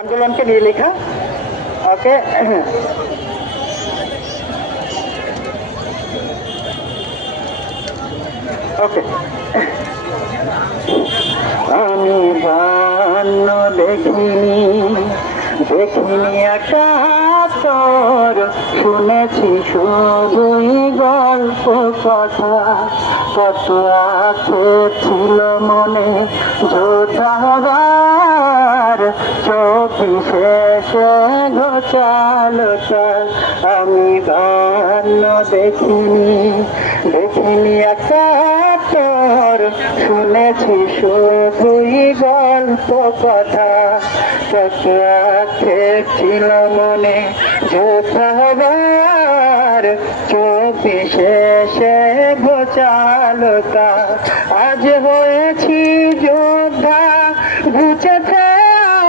আন্দোলনকে নিয়ে লেখা। ওকে, ওকে। আমি বান্ন দেখিনি, দেখিনি একাত্তর, শুনেছি শুধুই গল্প কথা। কত আছে ছিল মনে যোদ্ধা হবার, 24 ঘোচালো তার। আমি বান্ন দেখিনি, দেখিনি একাত্তর, শুনেছি শুধুই গল্প কথা। কত আছে ছিল মনে যোদ্ধা হবার, 24 ঘোচালো তার। আজ হয়েছি যোদ্ধা, ঘুচেছে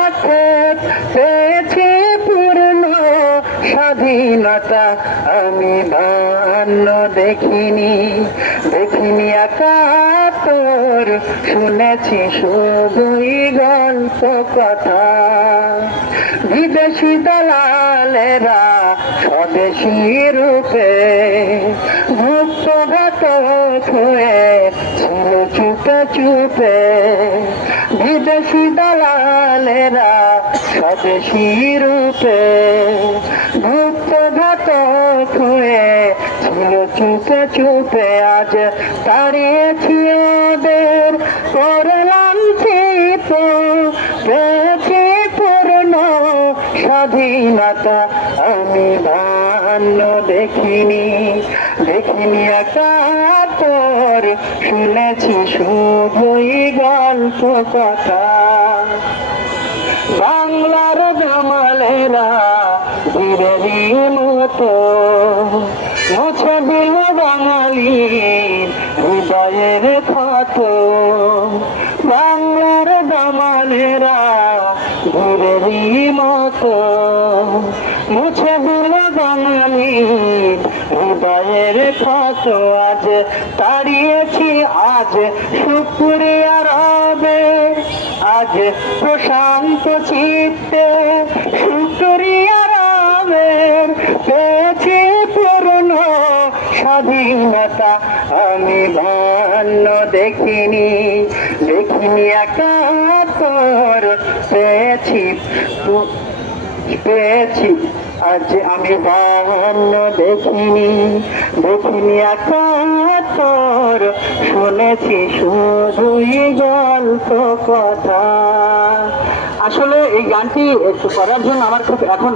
আক্ষেপ, পেয়েছি পূর্ণ স্বাধীনতা। আমি বান্ন দেখিনি, দেখিনি একাত্তর, শুনেছি শুধুই গল্প কথা। বিদেশি দালালেরা স্বদেশী রূপে মুক্তঘাতক হয়ে ছিল চুপে চুপে। বিদেশি দালালেরা স্বদেশী রূপে মুক্তঘাতক হয়ে ছিল চুপে চুপে। আজ তাড়িয়েছি ওদের, করলাম চিত, পেয়েছি পূর্ণ স্বাধীনতা। আমি বান্ন দেখিনি, দেখিনি একাত্তর, শুনেছি শুধুই গল্প কথা। বাংলার জামালেরা বীরেরই মতো মুছে দিল বাঙালির হৃদয়ের ক্ষত। বাংলার জামালেরা বীরেরই মতো মুছে দিল বাঙালির হৃদয়ের ক্ষত। আজ তাড়িয়েছি, আজ শুকরিয়া রবে, আজ প্রশান্ত চিত্তে শুকরিয়া রবে, পেয়েছি পূর্ণ স্বাধীনতা। আমি বান্ন দেখিনি, দেখিনি একাত্তর, পেয়েছি পেয়েছি। আজ আমি বান্ন দেখিনি, দেখিনি একাত্তর, শুনেছি শুধুই গল্প কথা। আসলে এই গানটি করার জন্য আমার খুব এখন